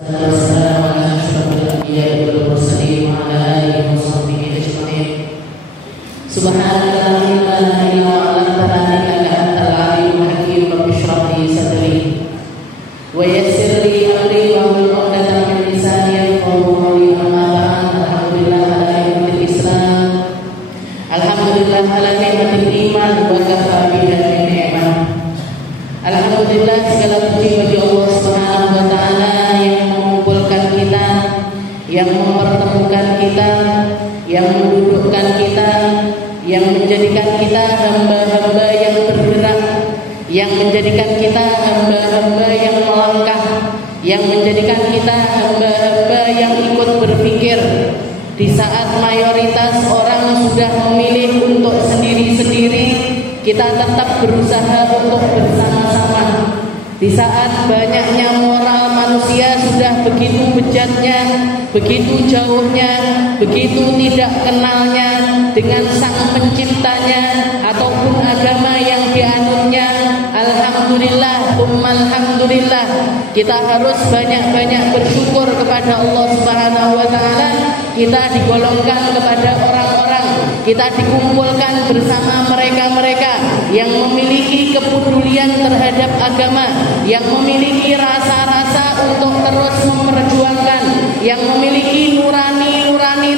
Wassalamu ala asyrafil anbiya'i wal mursalin wa ala alihi wa sahbihi ajma'in. Subhanaka la ilma lana illa ma 'allamtana innaka antal alimul hakim. Rabbi shrah li sadri wa yassir li amri wa hlul 'uqdatam min lisani yafqahu qawli. Amma ba'd. Alhamdulillah ala ni'matil Islam. Alhamdulillah ala ni'matil iman wa kafa billahi ni'mah. Alhamdulillah, segala puji bagi Allah Subhanahu wa taala yang mengumpulkan kita, yang mempertemukan kita, yang mendudukkan kita, yang menjadikan kita hamba-hamba yang bergerak, yang menjadikan kita hamba-hamba yang melangkah, yang menjadikan kita hamba-hamba yang ikut berpikir. Di saat mayoritas orang sudah memilih untuk sendiri-sendiri, kita tetap berusaha untuk bersama-sama. Di saat banyaknya moral manusia sudah begitu bejatnya, begitu jauhnya, begitu tidak kenalnya dengan sang penciptanya ataupun agama yang dianutnya, alhamdulillah, alhamdulillah, kita harus banyak-banyak bersyukur kepada Allah Subhanahu wa taala. Kita digolongkan kepada orang-orang, kita dikumpulkan bersama mereka-mereka yang memiliki kepedulian terhadap agama, yang memiliki rasa-rasa untuk terus memperjuangkan, yang memiliki nurani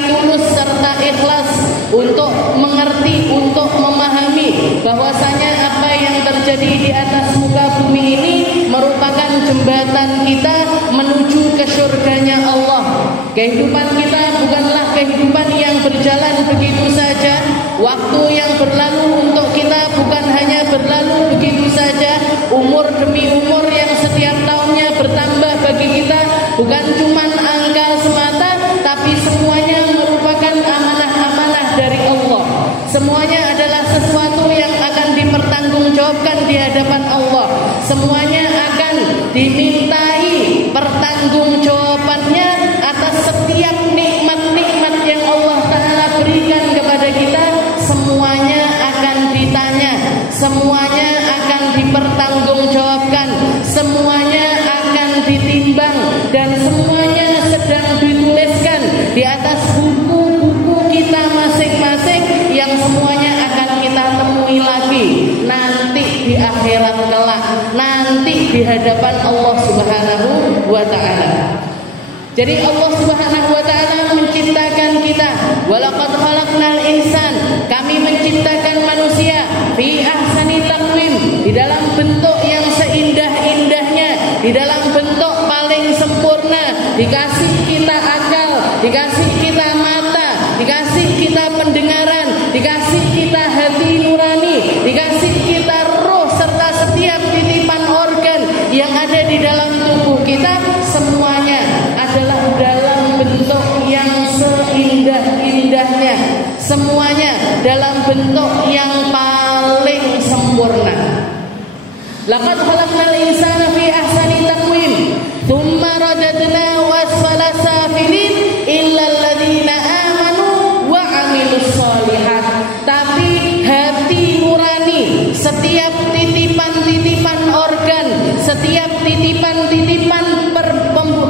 tulus serta ikhlas untuk mengerti, untuk memahami bahwasanya apa yang terjadi di atas muka bumi ini merupakan jembatan kita menuju ke surganya Allah. Kehidupan kita bukanlah kehidupan yang berjalan begitu saja. Waktu yang berlalu untuk kita bukan hanya berlalu begitu saja. Umur demi umur yang setiap tahunnya bertambah bagi kita bukan cuma angka semata, tapi semuanya merupakan amanah-amanah dari Allah. Semuanya adalah sesuatu yang akan dipertanggungjawabkan di hadapan Allah. Semuanya akan dimintai pertanggungjawabannya atas setiap nikmat-nikmat yang Allah Ta'ala berikan kepada kita. Semuanya akan ditanya, semuanya akan dipertanggungjawabkan, semuanya akan ditimbang, dan semuanya sedang dituliskan di atas buku-buku kita masing-masing yang semuanya akan kita temui lagi nanti di akhirat kelak, nanti di hadapan Allah Subhanahu wa ta'ala. Jadi Allah Subhanahu wa ta'ala menciptakan kita, walaqad khalaqnal insan, kami menciptakan manusia fi ahsani taqwim, di dalam bentuk yang seindah-indahnya, di dalam bentuk paling sempurna. Dikasih kita akal, dikasih kita mata, dikasih kita pendengaran, dikasih kita hati nurani, dikasih kita roh serta setiap titipan organ yang ada di dalam tubuh kita. Semuanya adalah dalam bentuk yang seindah-indahnya, semuanya dalam bentuk yang paling sempurna. Laqad khalaqnal insana fi ahsani taqwim, thumma radadnahu asfala safilin illa alladziina aamanu wa 'amilus shalihat. Tapi hati nurani, setiap titipan-titipan organ, setiap titipan-titipan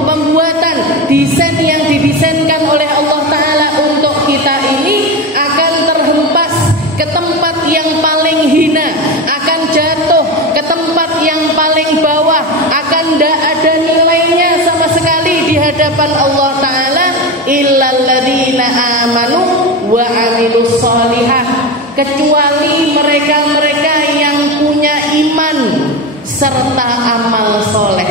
pembuatan desain yang didesainkan oleh Allah Ta'ala untuk kita ini akan terhempas ke tempat yang paling hina, akan jatuh ke tempat yang paling bawah, akan tidak ada nilainya sama sekali di hadapan Allah Ta'ala. Illalladzina amanu wa 'amilus shalihat, kecuali mereka-mereka yang punya iman serta amal soleh,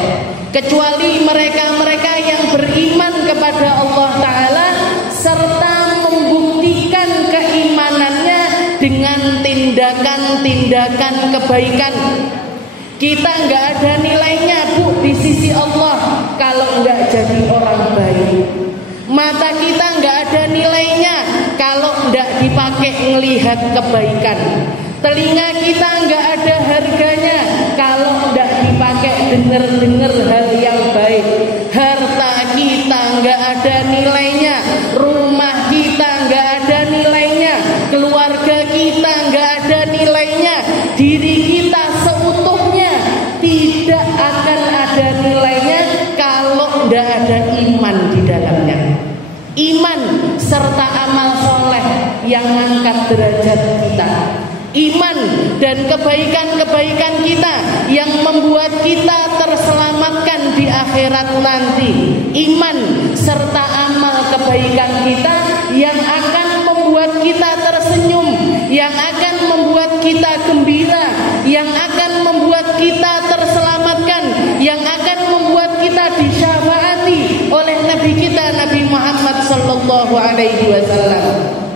kecuali mereka-mereka yang beriman kepada Allah Ta'ala serta membuktikan keimanannya dengan tindakan-tindakan kebaikan. Kita nggak ada nilainya, Bu, di sisi Allah kalau nggak jadi orang baik. Mata kita nggak ada nilainya kalau nggak dipakai ngelihat kebaikan. Telinga kita nggak ada harganya kalau nggak dipakai dengar-dengar hal yang baik. Harta kita nggak ada nilainya, rumah kita nggak ada nilainya, keluarga kita nggak ada nilainya, diri kita seutuhnya tidak akan ada nilainya kalau nggak tidak ada iman di dalamnya. Iman serta amal soleh yang mengangkat derajat kita. Iman dan kebaikan-kebaikan kita yang membuat kita terselamatkan di akhirat nanti. Iman serta amal kebaikan kita yang akan membuat kita tersenyum, yang akan membuat kita gembira, yang akan membuat kita terselamatkan, yang akan membuat kita disyafaati oleh Nabi kita Nabi Muhammad sallallahu alaihi wasallam.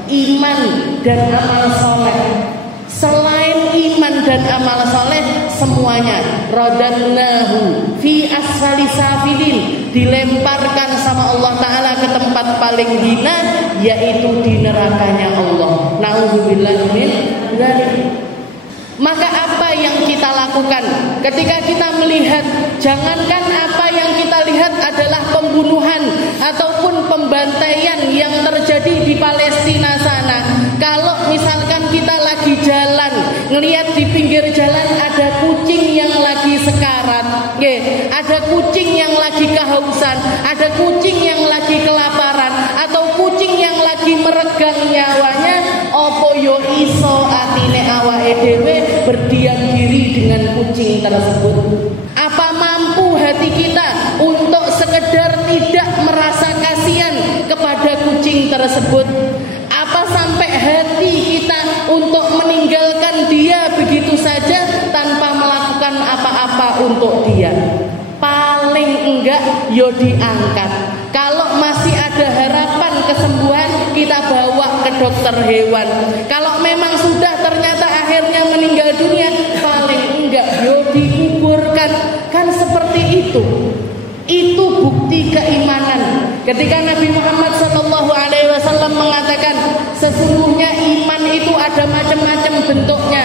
Iman dan amal soleh. Selain iman dan amal soleh, semuanya radannahu fi asfali safilin, dilemparkan sama Allah Ta'ala ke tempat paling hina, yaitu di nerakanya Allah. Na'udzubillah min dzalik. Maka apa yang kita lakukan ketika kita melihat, jangankan apa yang kita lihat adalah pembunuhan ataupun pembantaian yang terjadi di Palestina sana. Kalau misalkan kita lagi jalan, ngelihat di pinggir jalan ada kucing yang lagi sekarat, ada kucing yang lagi kehausan, ada kucing yang lagi kelaparan, atau kucing yang lagi meregang nyawanya, opo yo iso atine awake dhewe berdiam diri dengan kucing tersebut? Apa mampu hati kita untuk sekedar tidak merasa kasihan kepada kucing tersebut? Apa sampai hati kita untuk meninggalkan dia begitu saja tanpa melakukan apa-apa untuk dia? Paling enggak yo diangkat. Kalau masih ada harapan kesembuhan, kita bawa ke dokter hewan. Kalau memang sudah ternyata akhirnya meninggal dunia, paling enggak yo dikuburkan. Kan seperti itu. Itu bukti keimanan. Ketika Nabi Muhammad SAW mengatakan, sesungguhnya iman itu ada macam-macam bentuknya.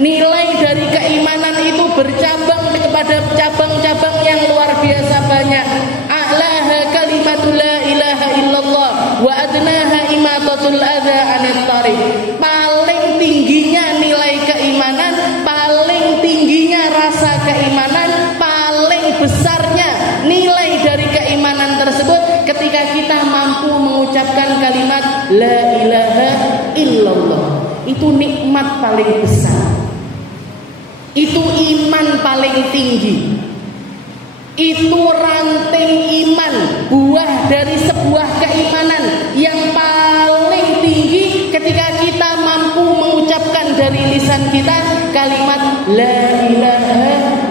Nilai dari keimanan itu bercabang kepada cabang-cabang yang luar biasa banyak. A'laha kalimatul la ilaha illallah wa adnaha imatatul adza 'anil thariq. Paling tingginya nilai keimanan, paling tingginya rasa keimanan, paling besarnya nilai dari keimanan tersebut ketika kita mampu mengucapkan kalimat la ilaha illallah. Itu nikmat paling besar. Itu iman paling tinggi. Itu ranting iman, buah dari sebuah keimanan yang paling tinggi ketika kita mampu mengucapkan dari lisan kita kalimat la ilaha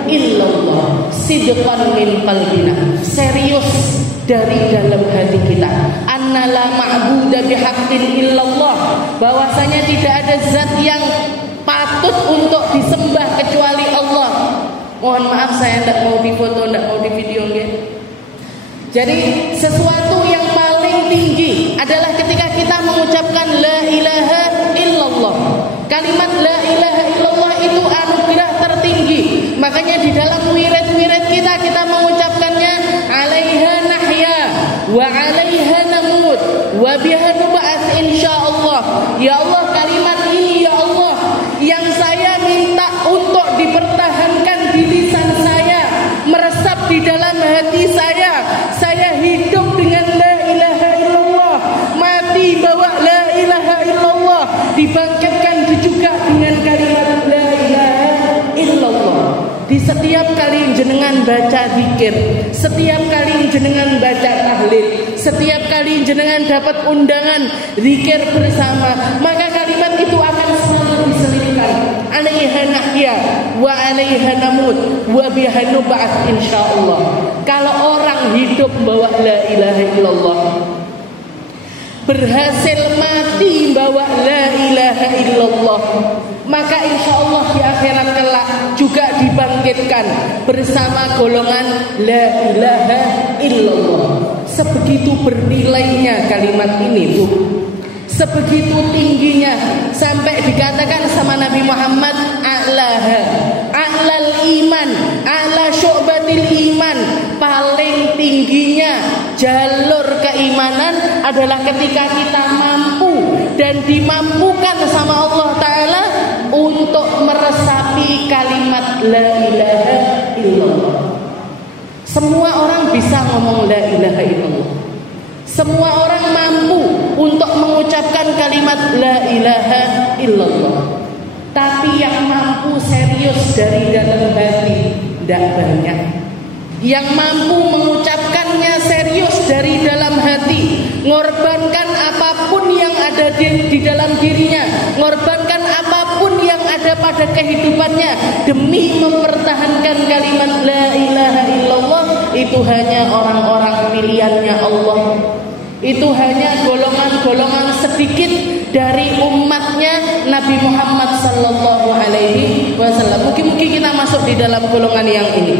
illallah sidqan min qalbina, serius dari dalam hati kita. Anna la ma'budu bihaqqin illallah, bahwasanya tidak ada zat yang patut untuk disembah kecuali Allah. Mohon maaf saya tidak mau difoto, tidak mau di video ya. Jadi sesuatu yang paling tinggi adalah ketika kita mengucapkan la ilaha illallah. Kalimat la ilaha illallah itu anugerah tertinggi. Makanya di dalam wirid-wirid kita mengucapkannya alaiha nahya wa alaiha namut wa biha nub'ats insyaallah. Ya Allah, kalimat ini ya Allah yang saya minta untuk dipertahankan di lisan saya, meresap di dalam hati saya. Saya hidup dengan la ilaha illallah, mati bawa la ilaha illallah, dibangkitkan juga dengan kalimat la ilaha illallah. Di setiap kali jenengan baca zikir, setiap kali jenengan baca tahlil, setiap kali jenengan dapat undangan zikir bersama, maka kalimat itu akan selalu diselipkan. Alaiha nahya wa alaiha namut wa biha nub'ats insyaallah. Kalau orang hidup bawa la ilaha illallah, berhasil mati bawa la ilaha illallah, maka insyaallah di akhirat kelak juga dibangkitkan bersama golongan la ilaha illallah. Sebegitu bernilainya kalimat ini, Bu. Sebegitu tingginya sampai dikatakan sama Nabi Muhammad a'laha, a'lal iman, a'la syu'batil iman. Paling tingginya jalur keimanan adalah ketika kita mampu dan dimampukan sama Allah Ta'ala untuk meresapi kalimat la ilaha illallah. Semua orang bisa ngomong la ilaha illallah. Semua orang mampu untuk mengucapkan kalimat la ilaha illallah. Tapi yang mampu serius dari dalam hati tidak banyak. Yang mampu mengucapkannya serius dari dalam hati, ngorbankan apapun yang ada di dalam dirinya, ngorbankan apapun yang ada pada kehidupannya demi mempertahankan kalimat la ilaha illallah, itu hanya orang-orang pilihannya Allah. Itu hanya golongan-golongan sedikit dari umatnya Nabi Muhammad sallallahu alaihi wasallam. Mungkin kita masuk di dalam golongan yang ini.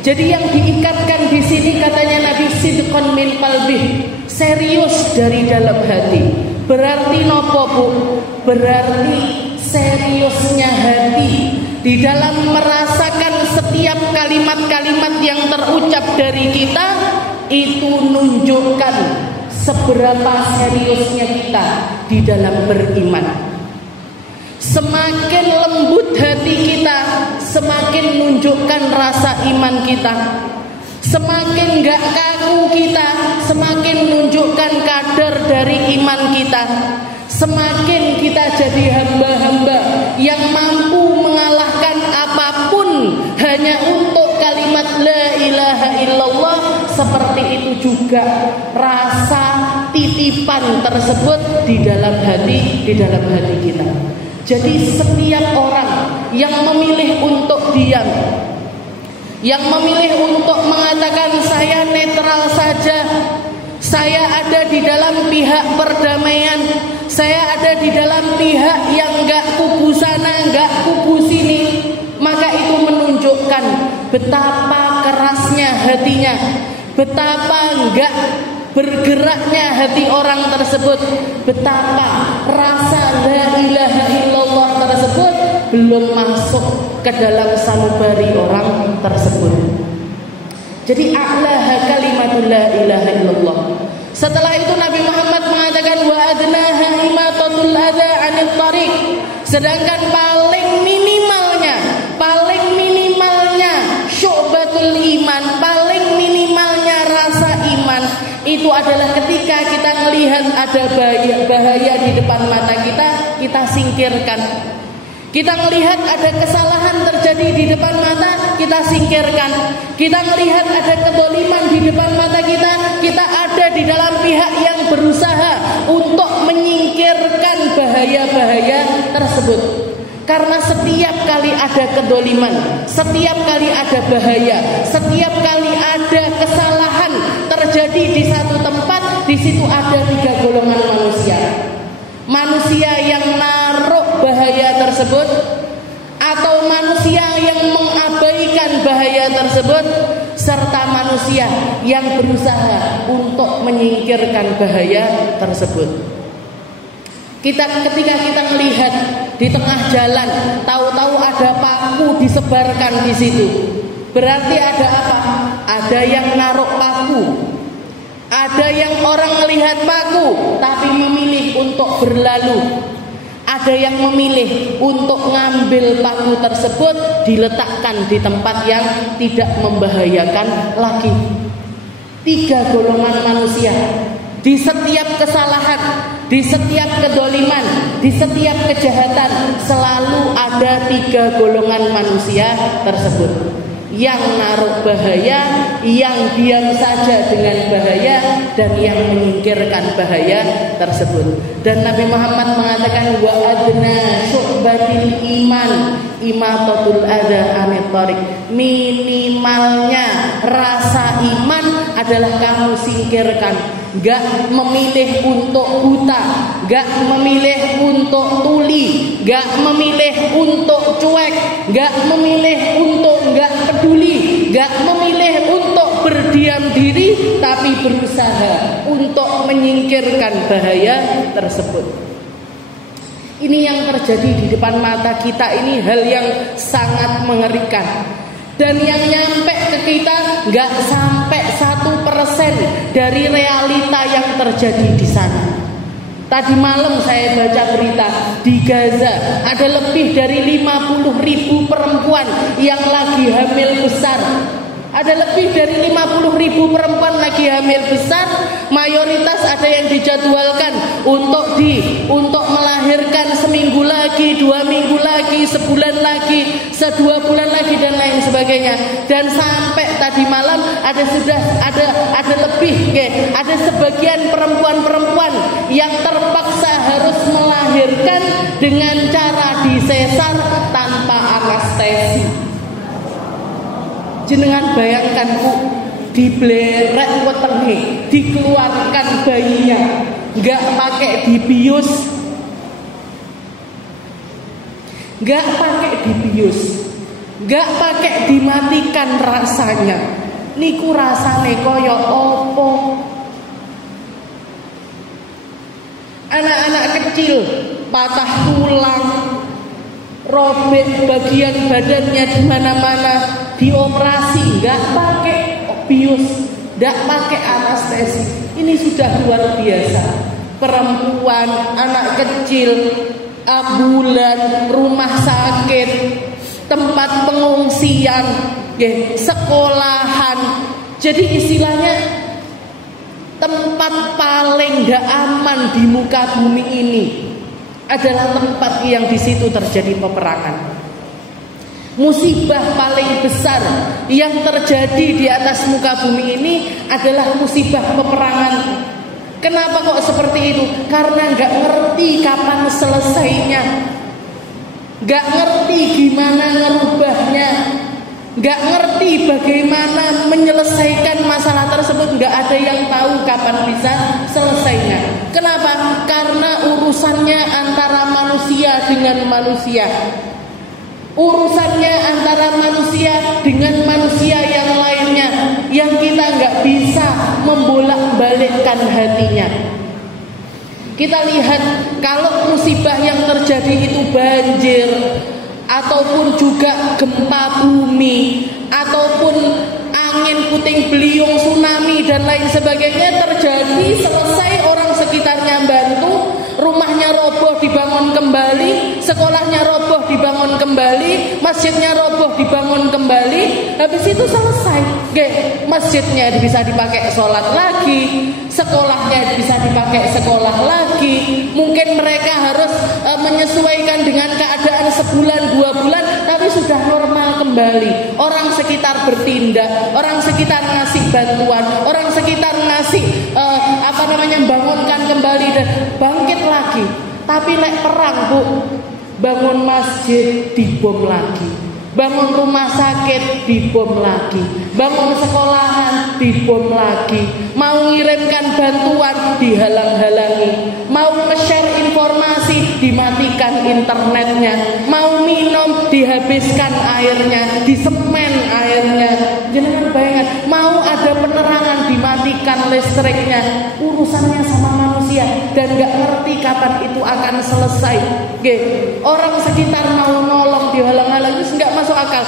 Jadi yang diikatkan di sini katanya Nabi sidqon min qalbih, serius dari dalam hati. Berarti nopo Bu? Berarti seriusnya hati di dalam merasakan setiap kalimat-kalimat yang terucap dari kita, itu nunjukkan seberapa seriusnya kita di dalam beriman. Semakin lembut hati kita, semakin nunjukkan rasa iman kita. Semakin gak kaku kita, semakin nunjukkan kadar dari iman kita. Semakin kita jadi hamba-hamba yang mampu mengalahkan apapun hanya untuk kalimat la ilaha illallah. Seperti itu juga rasa titipan tersebut di dalam hati kita. Jadi setiap orang yang memilih untuk diam, yang memilih untuk mengatakan saya netral saja, saya ada di dalam pihak perdamaian, saya ada di dalam pihak yang gak kubu sana, gak kubu sini, maka itu menunjukkan betapa kerasnya hatinya, betapa enggak bergeraknya hati orang tersebut, betapa rasa la ilaha illallah tersebut belum masuk ke dalam sanubari orang tersebut. Jadi a'laha kalimatul la ilaha illallah. Setelah itu Nabi Muhammad mengatakan wa adnaha imatatul adza 'anil tariq. Sedangkan paling minimalnya syu'batul iman, paling minimalnya rasa iman itu adalah ketika kita melihat ada bahaya di depan mata kita, kita singkirkan. Kita melihat ada kesalahan terjadi di depan mata, kita singkirkan. Kita melihat ada kezaliman di depan mata kita, kita ada di dalam pihak yang berusaha untuk menyingkirkan bahaya-bahaya tersebut. Karena setiap kali ada kezaliman, setiap kali ada bahaya, setiap kali ada kesalahan terjadi di satu tempat, di situ ada 3 golongan manusia. Manusia yang naruh bahaya tersebut, atau manusia yang mengabaikan bahaya tersebut, serta manusia yang berusaha untuk menyingkirkan bahaya tersebut. Ketika kita melihat di tengah jalan, tahu-tahu ada paku disebarkan di situ, berarti ada apa? Ada yang naruh paku. Ada yang orang melihat paku tapi memilih untuk berlalu. Ada yang memilih untuk ngambil paku tersebut, diletakkan di tempat yang tidak membahayakan lagi. 3 golongan manusia. Di setiap kesalahan, di setiap kedoliman, di setiap kejahatan, selalu ada 3 golongan manusia tersebut. Yang naruh bahaya, yang diam saja dengan bahaya, dan yang menyingkirkan bahaya tersebut. Dan Nabi Muhammad mengatakan wa adna syu'batil iman imatatul adza 'anil tariq. Minimalnya rasa iman adalah kamu singkirkan. Gak memilih untuk buta, gak memilih untuk tuli, gak memilih untuk cuek, gak memilih untuk gak peduli, gak memilih untuk berdiam diri, tapi berusaha untuk menyingkirkan bahaya tersebut. Ini yang terjadi di depan mata kita, ini hal yang sangat mengerikan. Dan yang nyampe ke kita gak sampai 1% dari realita yang terjadi di sana. Tadi malam saya baca berita di Gaza ada lebih dari 50.000 perempuan yang lagi hamil besar. Ada lebih dari 50.000 perempuan lagi hamil besar. Mayoritas ada yang dijadwalkan untuk melahirkan seminggu lagi, 2 minggu lagi, sebulan lagi, 2 bulan lagi dan lain sebagainya. Dan sampai tadi malam ada lebih, ada sebagian perempuan-perempuan yang terpaksa harus melahirkan dengan cara disesar tanpa anestesi. Jenengan bayangkan Bu, diblerek wetenge, dikeluarkan bayinya, nggak pakai dibius, nggak pakai dimatikan rasanya. Niku rasane kaya opo? Anak-anak kecil patah tulang, robek bagian badannya di mana-mana, dioperasi nggak pakai bius, nggak pakai anestesi. Ini sudah luar biasa. Perempuan, anak kecil, ambulan, rumah sakit, tempat pengungsian, sekolahan. Jadi istilahnya tempat paling gak aman di muka bumi ini adalah tempat yang di situ terjadi peperangan. Musibah paling besar yang terjadi di atas muka bumi ini adalah musibah peperangan. Kenapa kok seperti itu? Karena gak ngerti kapan selesainya, gak ngerti gimana ngerubahnya, gak ngerti bagaimana menyelesaikan masalah tersebut. Gak ada yang tahu kapan bisa selesainya. Kenapa? Karena urusannya antara manusia dengan manusia, urusannya antara manusia dengan manusia yang lainnya, yang kita gak bisa membolak-balikkan hatinya. Kita lihat kalau musibah yang terjadi itu banjir, ataupun juga gempa bumi, ataupun angin puting beliung, tsunami dan lain sebagainya terjadi, selesai orang sekitarnya bantu, rumahnya roboh dibangun kembali, sekolahnya roboh dibangun kembali, masjidnya roboh dibangun kembali, habis itu selesai. Masjidnya bisa dipakai sholat lagi, sekolahnya bisa dipakai sekolah lagi. Mungkin mereka harus menyesuaikan dengan keadaan sebulan 2 bulan, tapi sudah normal kembali. Orang sekitar bertindak, orang sekitar ngasih bantuan, orang sekitar ngasih bangunkan kembali dan bangkit lagi. Tapi perang Bu, bangun masjid dibom lagi, bangun rumah sakit dibom lagi, bangun sekolahan dibom lagi, mau ngirimkan bantuan dihalang-halangi, mau nge-share informasi dimatikan internetnya, mau minum dihabiskan airnya, disemen airnya. Jangan bayangkan, mau ada penerangan dimatikan listriknya. Urusannya sama manusia dan gak ngerti kapan itu akan selesai. Orang sekitar mau nolong dihalang-halangi, gak masuk akal.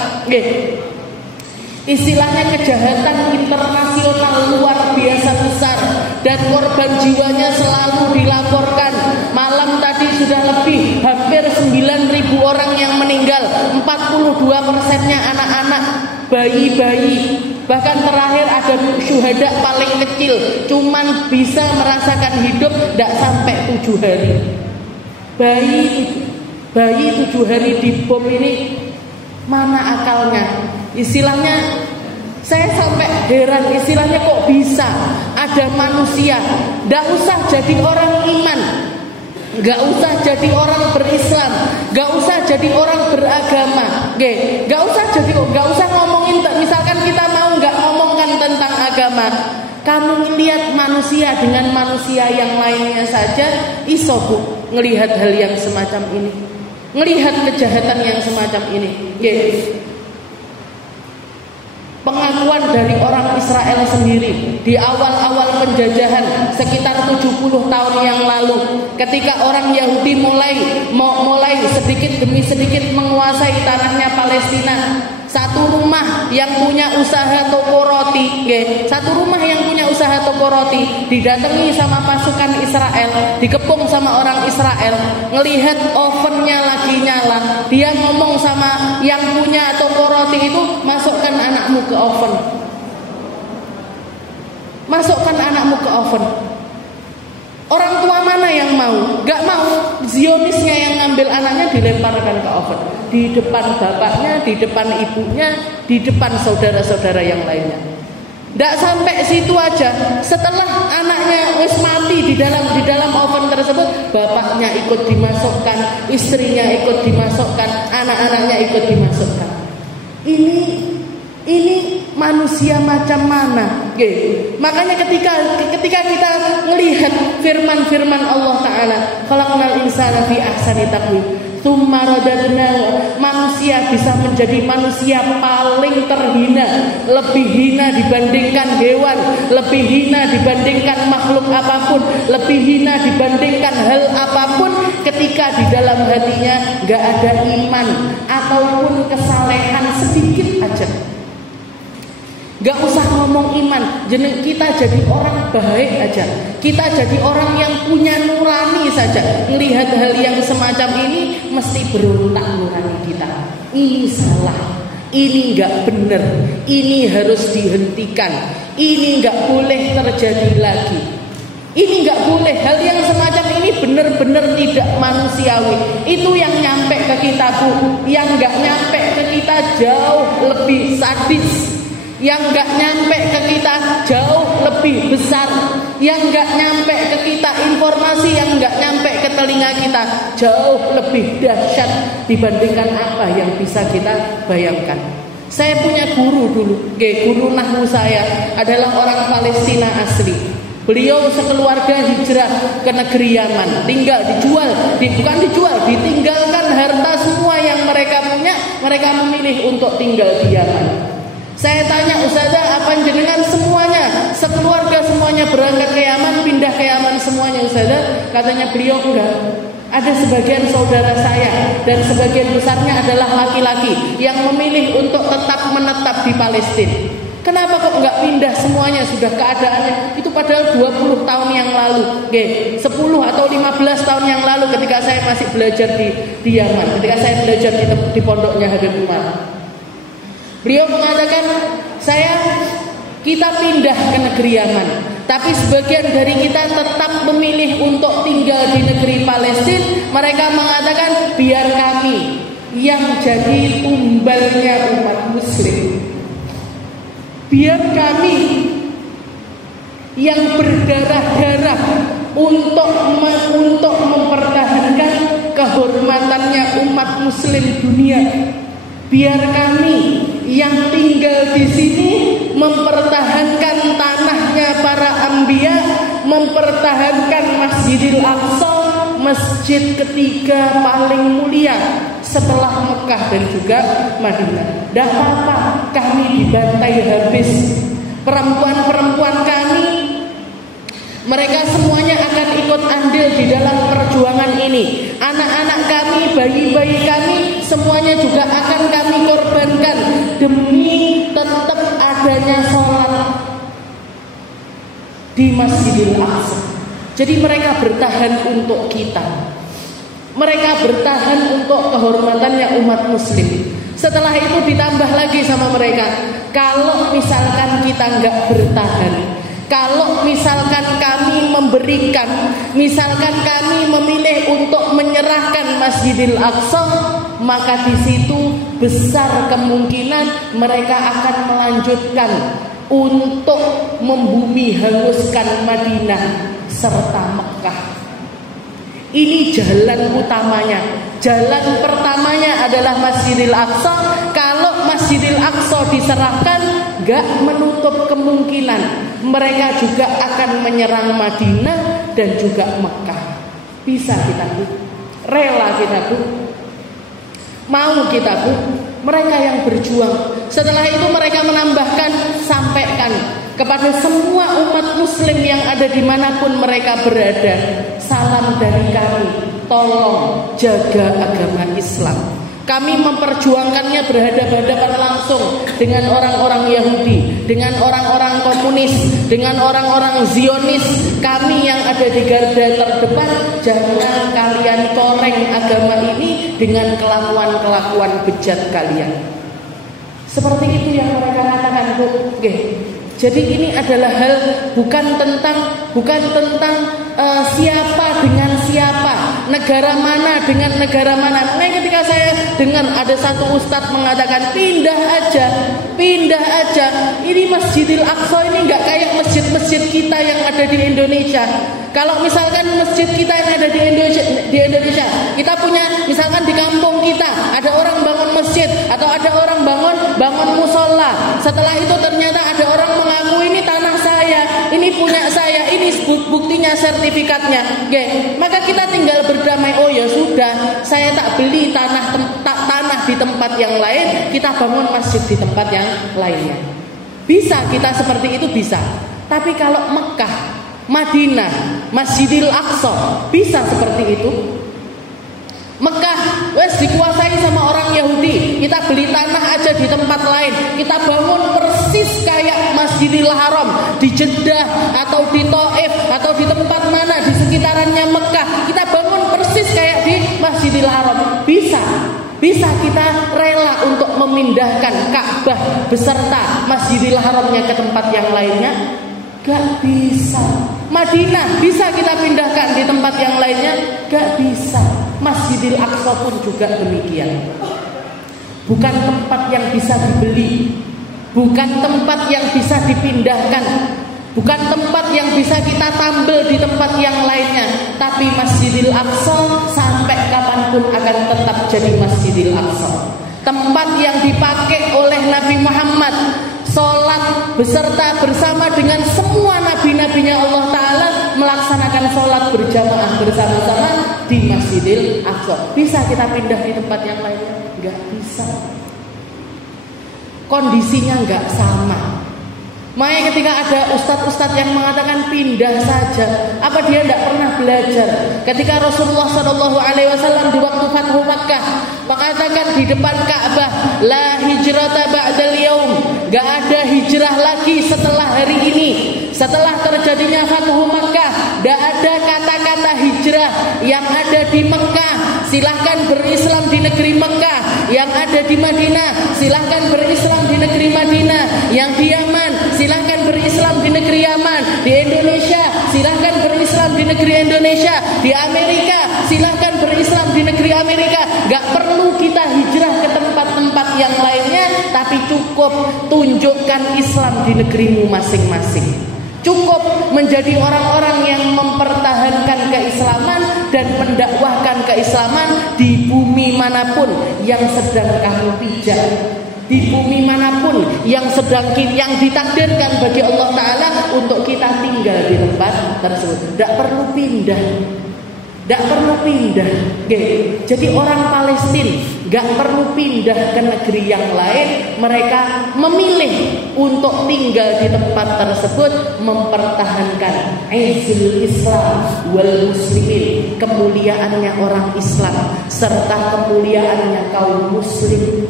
Istilahnya kejahatan internasional luar biasa besar dan korban jiwanya selalu dilaporkan. Malam tadi sudah lebih hampir 9.000 orang yang meninggal, 42%-nya anak-anak, bayi-bayi. Bahkan terakhir ada syuhada paling kecil, cuman bisa merasakan hidup tidak sampai 7 hari. Bayi 7 hari dibom ini mana akalnya? Istilahnya saya sampai heran, istilahnya kok bisa ada manusia, gak usah jadi orang iman, gak usah jadi orang berislam, gak usah jadi orang beragama, gak usah ngomongin, misalkan kita mau gak ngomongkan tentang agama, kamu lihat manusia dengan manusia yang lainnya saja iso Bu ngelihat hal yang semacam ini, ngelihat kejahatan yang semacam ini. Pengakuan dari orang Israel sendiri di awal-awal penjajahan sekitar 70 tahun yang lalu, ketika orang Yahudi mulai sedikit demi sedikit menguasai tanahnya Palestina. Satu rumah yang punya usaha toko roti, didatangi sama pasukan Israel, dikepung sama orang Israel, ngelihat ovennya lagi nyala, dia ngomong sama yang punya toko roti itu, masukkan anakmu ke oven. Masukkan anakmu ke oven. Orang tua mana yang mau? Gak mau. Zionisnya yang ngambil anaknya dilemparkan ke oven. Di depan bapaknya, di depan ibunya, di depan saudara-saudara yang lainnya. Gak sampai situ aja. Setelah anaknya wis mati di dalam oven tersebut, bapaknya ikut dimasukkan, istrinya ikut dimasukkan, anak-anaknya ikut dimasukkan. Ini manusia macam mana? Okay. Makanya ketika kita melihat firman-firman Allah Ta'ala, khalaqnal insana fi ahsani taqwim, tsumma radadnahu, manusia bisa menjadi manusia paling terhina, lebih hina dibandingkan hewan, lebih hina dibandingkan makhluk apapun, lebih hina dibandingkan hal apapun, ketika di dalam hatinya gak ada iman ataupun kesalehan sedikit aja. Gak usah ngomong iman, kita jadi orang baik aja. Kita jadi orang yang punya nurani saja. Melihat hal yang semacam ini mesti berontak nurani kita. Ini salah, ini gak benar, ini harus dihentikan, ini gak boleh terjadi lagi. Ini gak boleh, hal yang semacam ini benar-benar tidak manusiawi. Itu yang nyampe ke kita, Bu. Yang gak nyampe ke kita jauh lebih sadis. Yang gak nyampe ke kita jauh lebih besar. Yang gak nyampe ke kita, informasi yang gak nyampe ke telinga kita jauh lebih dahsyat dibandingkan apa yang bisa kita bayangkan. Saya punya guru dulu, guru nahwu saya adalah orang Palestina asli. Beliau sekeluarga hijrah ke negeri Yaman, ditinggalkan harta semua yang mereka punya, mereka memilih untuk tinggal di Yaman. Saya tanya, Ustazah, apa jenengan semuanya, sekeluarga semuanya berangkat ke Yaman, pindah ke Yaman semuanya, Ustazah? Katanya beliau enggak. Ada sebagian saudara saya dan sebagian besarnya adalah laki-laki yang memilih untuk tetap menetap di Palestina. Kenapa kok enggak pindah semuanya? Sudah keadaannya itu padahal 20 tahun yang lalu, 10 atau 15 tahun yang lalu ketika saya masih belajar di Yaman, ketika saya belajar di pondoknya Habib Umar. Beliau mengatakan, kita pindah ke negeri Yaman, tapi sebagian dari kita tetap memilih untuk tinggal di negeri Palestina. Mereka mengatakan, biar kami yang jadi tumbalnya umat muslim, biar kami yang berdarah-darah untuk mempertahankan kehormatannya umat muslim dunia. Biar kami yang tinggal di sini mempertahankan tanahnya para anbiya, mempertahankan Masjidil Aqsa, masjid ketiga paling mulia setelah Mekah dan juga Madinah. Tidak apa-apa kami dibantai habis. Perempuan-perempuan kami, mereka semuanya akan ikut andil di dalam perjuangan ini. Anak-anak kami, bayi-bayi kami, semuanya juga akan kami korbankan demi tetap adanya sholat di Masjidil Aqsa. Jadi mereka bertahan untuk kita. Mereka bertahan untuk kehormatannya umat muslim. Setelah itu ditambah lagi sama mereka, kalau misalkan kita nggak bertahan, kalau misalkan kami memberikan, misalkan kami memilih untuk menyerahkan Masjidil Aqsa, maka di situ besar kemungkinan mereka akan melanjutkan untuk membumi hanguskan Madinah serta Mekah. Ini jalan utamanya. Jalan pertamanya adalah Masjidil Aqsa. Kalau Masjidil Aqsa diserahkan, gak menutup kemungkinan mereka juga akan menyerang Madinah dan juga Mekah. Bisa kita Bu, rela kita Bu, mau kita Bu. Mereka yang berjuang. Setelah itu mereka menambahkan, sampaikan kepada semua umat muslim yang ada dimanapun mereka berada, salam dari kami, tolong jaga agama Islam. Kami memperjuangkannya berhadapan-hadapan langsung dengan orang-orang Yahudi, dengan orang-orang komunis, dengan orang-orang Zionis. Kami yang ada di garda terdepan, jangan kalian koreng agama ini dengan kelakuan-kelakuan bejat kalian. Seperti itu yang mereka katakan Bu. Jadi ini adalah hal bukan tentang siapa dengan siapa, negara mana dengan negara mana. Makanya ketika saya dengar ada satu ustadz mengatakan pindah aja, ini Masjidil Aqsa ini nggak kayak masjid-masjid kita yang ada di Indonesia. Kalau misalkan masjid kita yang ada di Indonesia, kita punya misalkan di kampung kita ada orang bangun masjid atau ada orang bangun musola. Setelah itu ternyata ada orang mengaku ini tanah saya, ini punya saya, ini buktinya sertifikatnya. Oke, maka kita tinggal berdamai. Oh ya sudah, saya tak beli tanah di tempat yang lain, kita bangun masjid di tempat yang lainnya. Bisa kita seperti itu bisa. Tapi kalau Mekah, Madinah, Masjidil Aqsa bisa seperti itu. Mekah wes dikuasai sama orang Yahudi, kita beli tanah aja di tempat lain, kita bangun persis kayak Masjidil Haram di Jeddah atau di Taif atau di tempat mana di sekitarannya Mekah, kita bangun persis kayak di Masjidil Haram. Bisa kita rela untuk memindahkan Ka'bah beserta Masjidil Haramnya ke tempat yang lainnya? Gak bisa. Madinah bisa kita pindahkan di tempat yang lainnya? Gak bisa. Masjidil Aqsa pun juga demikian. Bukan tempat yang bisa dibeli, bukan tempat yang bisa dipindahkan, bukan tempat yang bisa kita tambel di tempat yang lainnya. Tapi Masjidil Aqsa sampai kapanpun akan tetap jadi Masjidil Aqsa. Tempat yang dipakai oleh Nabi Muhammad sholat beserta bersama dengan semua nabi-nabinya Allah Ta'ala, melaksanakan sholat berjamaah bersama-sama di Masjidil Aqsa. Bisa kita pindah di tempat yang lainnya? Enggak bisa. Kondisinya enggak sama. Makanya ketika ada ustadz-ustadz yang mengatakan pindah saja, apa dia tidak pernah belajar? Ketika Rasulullah SAW di waktu Fathu Makkah mengatakan di depan Ka'bah, la hijrata ba'dal yaum, gak ada hijrah lagi setelah hari ini. Setelah terjadinya Fathu Makkah, gak ada kata-kata hijrah. Yang ada di Mekah, silahkan berislam di negeri Mekah. Yang ada di Madinah, silahkan berislam di negeri Madinah. Yang di Yaman, silahkan berislam di negeri Yaman. Di Indonesia, silahkan berislam di negeri Indonesia. Di Amerika, silahkan berislam di negeri Amerika. Gak perlu kita hijrah ke tempat-tempat yang lainnya, tapi cukup tunjukkan Islam di negerimu masing-masing. Cukup menjadi orang-orang yang mempertahankan keislaman dan mendakwahkan keislaman di bumi manapun yang sedang kamu pijak, di bumi manapun yang ditakdirkan bagi Allah Ta'ala untuk kita tinggal di tempat tersebut. Tidak perlu pindah. Jadi orang Palestina gak perlu pindah ke negeri yang lain. Mereka memilih untuk tinggal di tempat tersebut, mempertahankan izul Islam wal muslimin, kemuliaannya orang Islam serta kemuliaannya kaum muslim.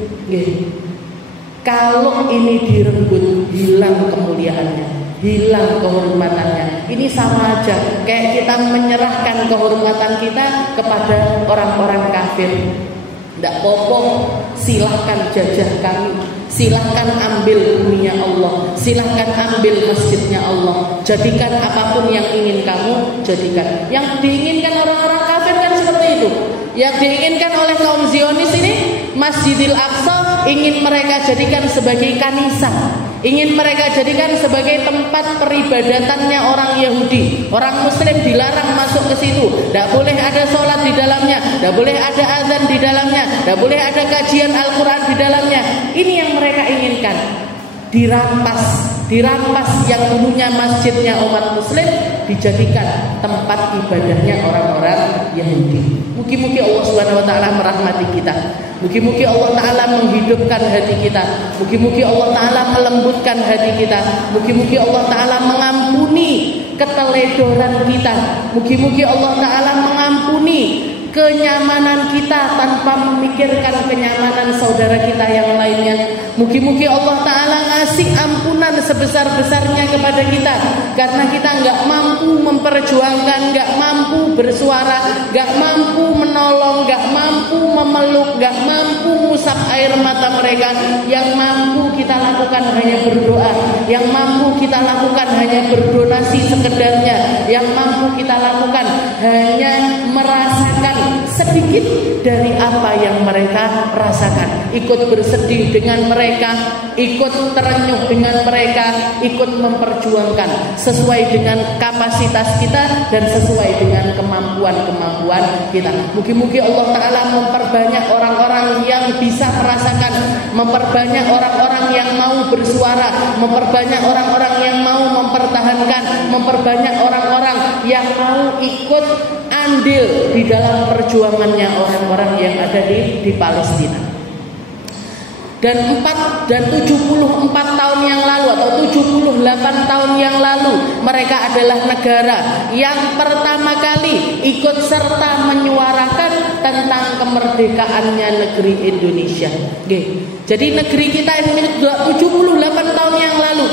Kalau ini direnggut, hilang kemuliaannya, hilang kehormatannya. Ini sama aja kayak kita menyerahkan kehormatan kita kepada orang-orang kafir. Tidak apa-apa, silahkan jajah kami, silahkan ambil buminya Allah, silahkan ambil masjidnya Allah, jadikan apapun yang ingin kamu jadikan. Yang diinginkan orang-orang kafir kan seperti itu. Yang diinginkan oleh kaum Zionis ini, Masjidil Aqsa ingin mereka jadikan sebagai kanisa, ingin mereka jadikan sebagai tempat peribadatannya orang Yahudi. Orang Muslim dilarang masuk ke situ. Tidak boleh ada sholat di dalamnya, tidak boleh ada azan di dalamnya, tidak boleh ada kajian Al-Quran di dalamnya. Ini yang mereka inginkan. Dirampas yang dulunya masjidnya umat Muslim, dijadikan tempat ibadahnya orang-orang Yahudi. Mugi-mugi Allah Subhanahu wa Ta'ala merahmati kita. Mugi-mugi Allah Ta'ala menghidupkan hati kita. Mugi-mugi Allah Ta'ala melembutkan hati kita. Mugi-mugi Allah Ta'ala mengampuni keteledoran kita. Mugi-mugi Allah Ta'ala mengampuni kenyamanan kita tanpa memikirkan kenyamanan saudara kita yang lainnya. Mugi-mugi Allah Ta'ala ngasih ampunan sebesar-besarnya kepada kita karena kita nggak mampu memperjuangkan, nggak mampu bersuara, nggak mampu menolong, nggak mampu memeluk, nggak mampu ngusap air mata mereka. Yang mampu kita lakukan hanya berdoa, yang mampu kita lakukan hanya berdonasi sekedarnya, yang mampu kita lakukan hanya merasakan sedikit dari apa yang mereka rasakan, ikut bersedih dengan mereka, ikut terenyuh dengan mereka, ikut memperjuangkan sesuai dengan kapasitas kita dan sesuai dengan kemampuan kita. Mugi-mugi Allah Ta'ala memperbanyak orang-orang yang bisa merasakan, memperbanyak orang-orang yang mau bersuara, memperbanyak orang-orang yang mau mempertahankan, memperbanyak orang-orang yang mau ikut andil di dalam perjuangannya orang-orang yang ada di Palestina. Dan 74 tahun yang lalu atau 78 tahun yang lalu, mereka adalah negara yang pertama kali ikut serta menyuarakan tentang kemerdekaannya negeri Indonesia. Jadi negeri kita ini 78 tahun yang lalu,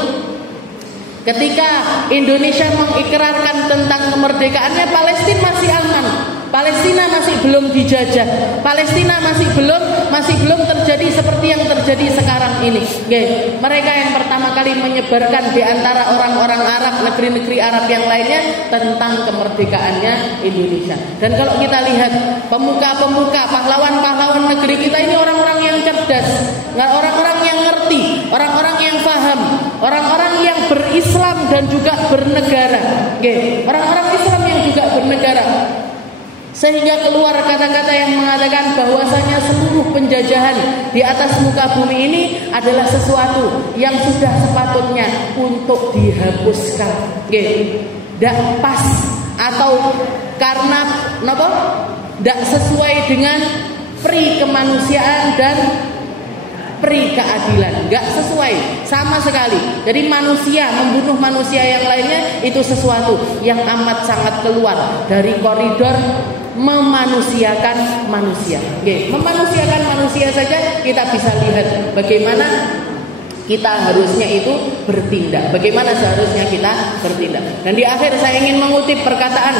ketika Indonesia mengikrarkan tentang kemerdekaannya, Palestina masih aman. Palestina masih belum dijajah. Palestina masih belum terjadi seperti yang terjadi sekarang ini. Mereka yang pertama kali menyebarkan di antara orang-orang Arab, negeri-negeri Arab yang lainnya tentang kemerdekaannya Indonesia. Dan kalau kita lihat pemuka-pemuka, pahlawan-pahlawan negeri kita ini orang-orang yang cerdas, orang-orang yang ngerti, orang-orang yang paham, orang-orang yang berislam dan juga bernegara. Orang-orang Islam yang juga bernegara. Sehingga keluar kata-kata yang mengatakan bahwasanya seluruh penjajahan di atas muka bumi ini adalah sesuatu yang sudah sepatutnya untuk dihapuskan. Tidak pas atau karena tidak sesuai dengan pri kemanusiaan dan pri keadilan, nggak sesuai sama sekali. Jadi manusia membunuh manusia yang lainnya itu sesuatu yang amat sangat keluar dari koridor memanusiakan manusia. Memanusiakan manusia saja kita bisa lihat bagaimana kita harusnya itu bertindak, bagaimana seharusnya kita bertindak. Dan di akhir saya ingin mengutip perkataan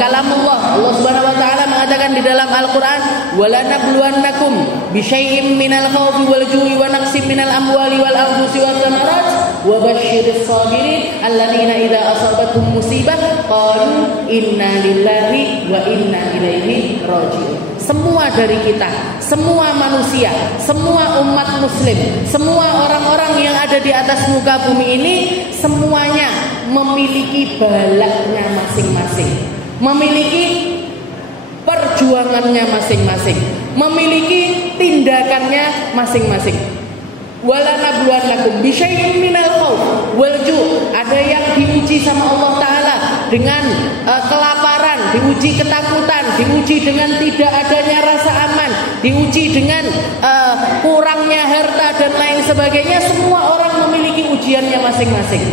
kalamullah. Allah Subhanahu wa taala mengatakan di dalam Al-Qur'an, "Wala nabluwannakum bisyai'im minal khawfi wal ju'i wa naqsim minal amwali wal anfusi wath thamarat wa basyyiris sabirin alladzina idza asabatuhum musibah qalu inna lillahi wa inna ilaihi raji'un." Semua dari kita, semua manusia, semua umat muslim, semua orang-orang yang ada di atas muka bumi ini semuanya memiliki balaknya masing-masing, memiliki perjuangannya masing-masing, memiliki tindakannya masing-masing. Wala nabluwannakum bisyai'in minal khawf wal ju'. Ada yang diuji sama Allah Ta'ala dengan kelaparan, diuji ketakutan, diuji dengan tidak adanya rasa aman, diuji dengan kurangnya harta dan lain sebagainya. Semua orang memiliki ujiannya masing-masing.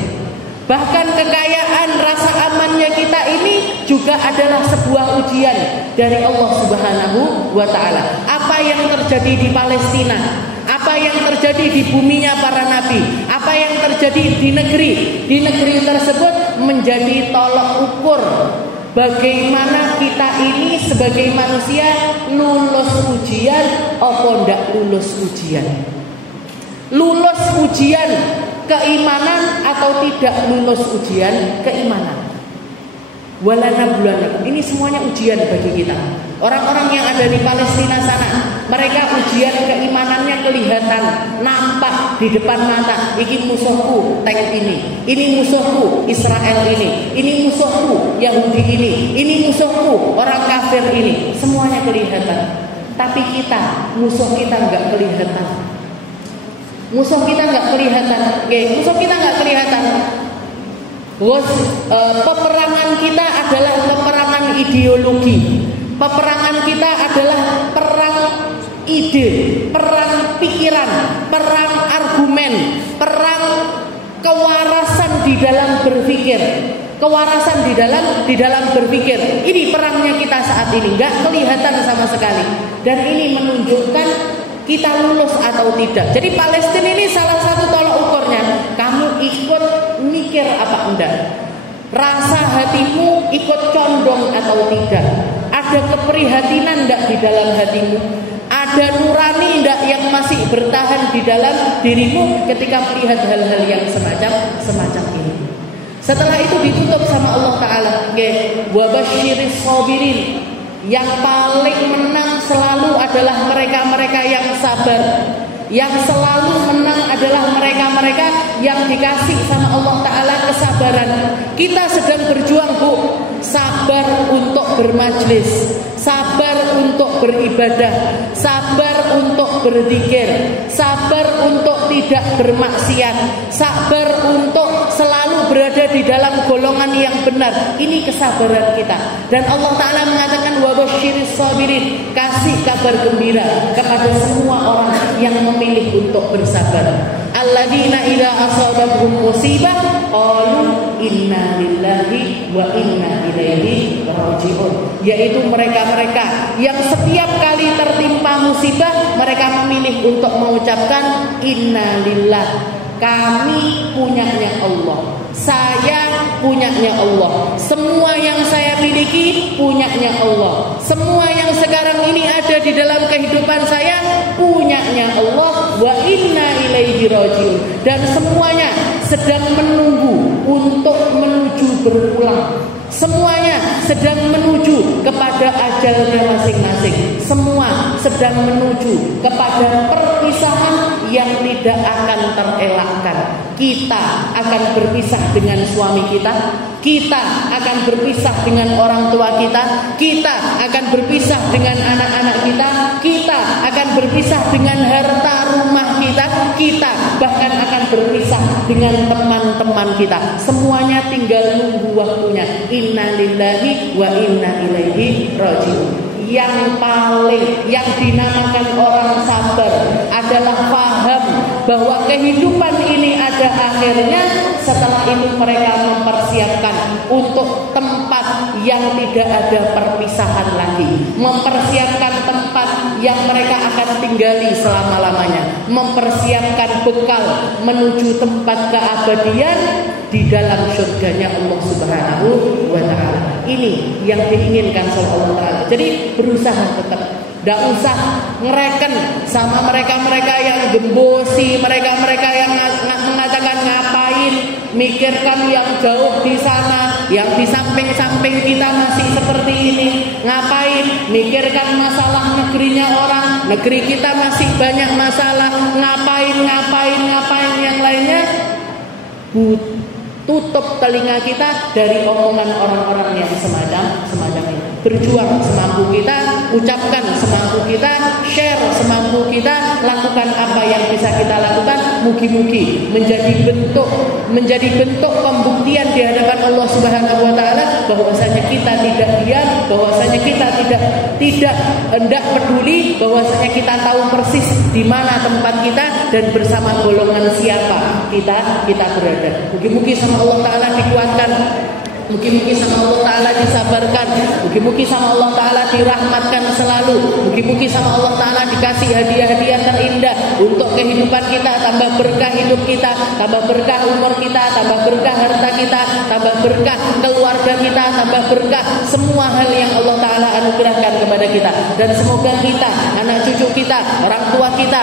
Bahkan kekayaan rasa amannya kita ini juga adalah sebuah ujian dari Allah Subhanahu wa Ta'ala. Apa yang terjadi di Palestina, apa yang terjadi di buminya para nabi, apa yang terjadi di negeri tersebut menjadi tolok ukur bagaimana kita ini sebagai manusia lulus ujian atau tidak lulus ujian. Lulus ujian keimanan atau tidak lulus ujian keimanan. Wala nabluwannakum. Ini semuanya ujian bagi kita. Orang-orang yang ada di Palestina sana, mereka ujian keimanannya kelihatan, nampak di depan mata. Ini musuhku tank ini musuhku Israel ini musuhku Yahudi ini musuhku orang kafir ini. Semuanya kelihatan. Tapi kita, musuh kita nggak kelihatan. Musuh kita nggak kelihatan. Peperangan kita adalah peperangan ideologi. Peperangan kita adalah perang ide, perang pikiran, perang argumen, perang kewarasan di dalam berpikir. Kewarasan di dalam berpikir. Ini perangnya kita saat ini, nggak kelihatan sama sekali. Dan ini menunjukkan kita lulus atau tidak. Jadi Palestina ini salah satu tolak ukurnya, kamu ikut mikir apa enggak, rasa hatimu ikut condong atau tidak, ada keprihatinan enggak di dalam hatimu, ada nurani enggak yang masih bertahan di dalam dirimu ketika melihat hal-hal yang semacam ini. Setelah itu ditutup sama Allah Ta'ala, wa basyiris sabirin, yang paling menang selalu adalah mereka-mereka yang sabar. Yang selalu menang adalah mereka-mereka yang dikasih sama Allah Ta'ala kesabaran. Kita sedang berjuang, Bu. Sabar untuk bermajlis, sabar untuk beribadah, sabar untuk berzikir, sabar untuk tidak bermaksiat, sabar untuk selalu berada di dalam golongan yang benar. Ini kesabaran kita. Dan Allah Ta'ala mengatakan wa basyiris sabirin, kasih kabar gembira kepada semua orang yang memilih untuk bersabar. Alladzina idza asabatuhum musibah qalu inna lillahi wa inna ilaihi raji'un, yaitu mereka-mereka yang setiap kali tertimpa musibah mereka memilih untuk mengucapkan inna lillah, kami punyanya Allah, saya punyanya Allah, semua yang saya miliki punyanya Allah, semua yang sekarang ini ada di dalam kehidupan saya punyanya Allah, wa inna ilaihi raji'un, dan semuanya sedang menunggu untuk menuju berpulang. Semuanya sedang menuju kepada ajalnya masing-masing. Semua sedang menuju kepada perpisahan yang tidak akan terelakkan. Kita akan berpisah dengan suami kita, kita akan berpisah dengan orang tua kita, kita akan berpisah dengan anak-anak kita, kita akan berpisah dengan harta rumah kita, kita bahkan akan berpisah dengan teman-teman kita. Semuanya tinggal nunggu waktunya. Inna lillahi wa inna ilaihi raji'un. Yang paling yang dinamakan orang sabar adalah paham bahwa kehidupan ini ada akhirnya. Setelah itu mereka mempersiapkan untuk tempat yang tidak ada perpisahan lagi, mempersiapkan tempat yang mereka akan tinggali selama-lamanya, mempersiapkan bekal menuju tempat keabadian di dalam surganya Allah Subhanahu wa Ta'ala. Ini yang diinginkan oleh Allah Ta'ala. Jadi berusaha tetap, tidak usah ngereken sama mereka-mereka yang gembosi, mereka-mereka yang mengatakan ngapain mikirkan yang jauh di sana, yang di samping-samping kita masih seperti ini, ngapain mikirkan masalah negerinya orang, negeri kita masih banyak masalah, ngapain yang lainnya. Tutup telinga kita dari omongan orang-orang yang semacam ini. Berjuang semampu kita, ucapkan semampu kita, share semampu kita, lakukan apa yang bisa kita lakukan. Mugi-mugi menjadi bentuk pembuktian di hadapan Allah Subhanahu wa Ta'ala bahwasanya kita tidak diam, bahwasanya kita tidak hendak peduli, bahwasanya kita tahu persis di mana tempat kita dan bersama golongan siapa kita berada. Mugi-mugi sama Allah Ta'ala dikuatkan, mugi-mugi sama Allah Ta'ala disabarkan, mugi-mugi sama Allah Ta'ala dirahmatkan selalu, mugi-mugi sama Allah Ta'ala dikasih hadiah-hadiah terindah untuk kehidupan kita, tambah berkah hidup kita, tambah berkah umur kita, tambah berkah harta kita, tambah berkah keluarga kita, tambah berkah semua hal yang Allah Ta'ala anugerahkan kepada kita. Dan semoga kita, anak cucu kita, orang tua kita,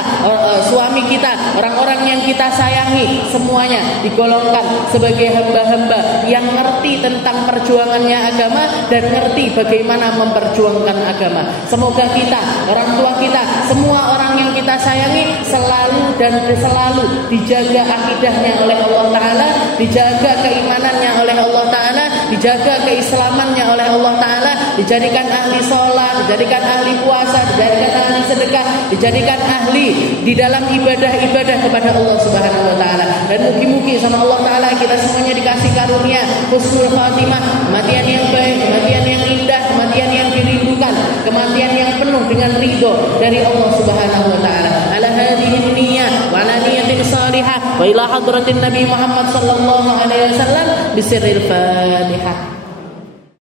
suami kita, orang-orang yang kita sayangi, semuanya digolongkan sebagai hamba-hamba yang ngerti tentang perjuangannya agama dan ngerti bagaimana memperjuangkan agama. Semoga kita, orang tua kita, semua orang yang kita sayangi selalu dijaga akidahnya oleh Allah Ta'ala, dijaga keimanannya oleh Allah Ta'ala, dijaga keislamannya oleh Allah Ta'ala, dijadikan ahli sholat, dijadikan ahli puasa, dijadikan ahli sedekah, dijadikan ahli di dalam ibadah-ibadah kepada Allah Subhanahu wa Ta'ala. Dan mugi-mugi sama Allah Ta'ala kita semuanya dikasih karunia husnul khatimah, kematian yang baik, kematian yang indah, kematian yang dirindukan, kematian yang penuh dengan ridho dari Allah Subhanahu wa Ta'ala. Ala hadhihi niyyah wa ala niyatin salihah wa ila hadratin Nabi Muhammad sallallahu alaihi wasallam bisirril Fatihah.